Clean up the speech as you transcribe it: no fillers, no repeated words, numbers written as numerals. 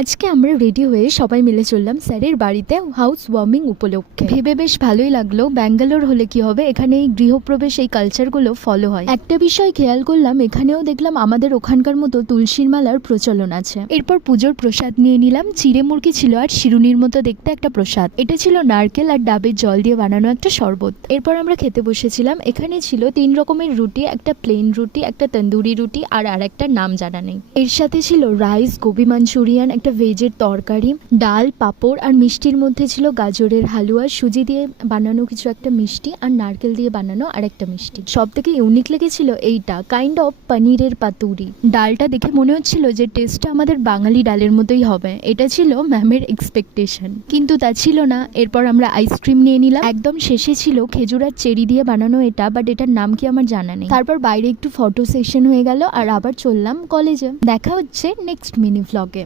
আজকে আমরা রেডি হয়ে সবাই মিলে চললাম স্যারের বাড়িতে হাউস ওয়ার্মিং উপলক্ষে। ভেবে বেশ ভালোই লাগলো। ব্যাঙ্গালোর হলে কি হবে, এখানে এই গৃহপ্রবেশ এই কালচারগুলো ফলো হয়। একটা বিষয় খেয়াল করলাম, এখানেও দেখলাম আমাদের ওখানকার মতো তুলসীর মালার প্রচলন আছে। এরপর পুজোর প্রসাদ নিয়ে নিলাম। চিড়ে মুরগি ছিল আর শিরুনির মতো দেখতে একটা প্রসাদ। এটা ছিল নারকেল আর ডাবের জল দিয়ে বানানো একটা শরবত। এরপর আমরা খেতে বসেছিলাম। এখানে ছিল 3 রকমের রুটি, একটা প্লেন রুটি, একটা তন্দুরি রুটি আর একটা নাম জানা নেই। এর সাথে ছিল রাইস, গোবি মাঞ্চুরিয়ান, একটা ভেজের তরকারি, ডাল, পাঁপড় আর মিষ্টির মধ্যে ছিল গাজরের হালুয়া, সুজি দিয়ে বানানো কিছু একটা মিষ্টি আর নারকেল দিয়ে বানানো আর একটা মিষ্টি। সব থেকে ইউনিক লেগেছিল এইটা, কাইন্ড অফ পনিরের পাতুরি। ডালটা দেখে মনে হচ্ছিল যে টেস্টটা আমাদের বাঙালি ডালের মতোই হবে। এটা ছিল ম্যামের এক্সপেকটেশন, কিন্তু তা ছিল না। এরপর আমরা আইসক্রিম নিয়ে নিলাম। একদম শেষে ছিল খেজুর আর চেরি দিয়ে বানানো এটা, বাট এটার নাম কি আমার জানা নেই। তারপর বাইরে একটু ফটো সেশন হয়ে গেল আর আবার চললাম কলেজে। দেখা হচ্ছে নেক্সট মিনি ভ্লগে।